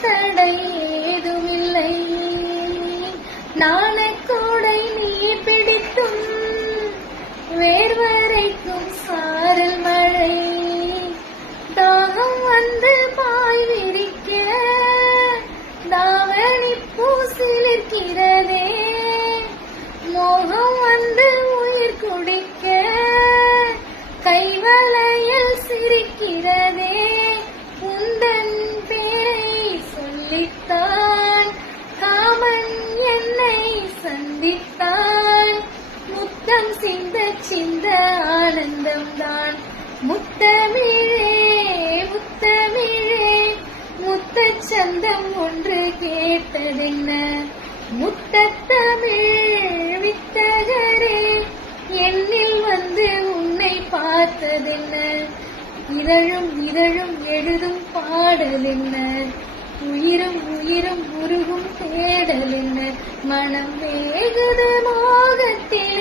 தடை ஏதுமில்லை. நாணக்கூடை நீ பிடித்தும் வேர்வரைக்கும் சாரல் மழை. தாகம் வந்து பாய் விரிக்க தாவணி பூசிலிருக்கிறதே. மோகம் வந்து உயிர் குடிக்க கைவளையல் சிரிக்கிறதே. உந்தன் பேரை சொல்லித்தான் காமன் என்னை சந்தித்தான். முத்தம் சிந்த சிந்த ஆனந்தம்தான். முத்தமிழே முத்தமிழே முத்தச் சந்தம் ஒன்று கேட்டதென்ன. முத்தத்தமிழ் வித்தகரே என்னில் வந்து உன்னை பார்த்ததென்ன. இதழும் இதழும் எழுதும் பாடலென்ன. உயிரும் உயிரும் உருகும் தேடலென்ன. மனம் வேகுது மோகத்தில்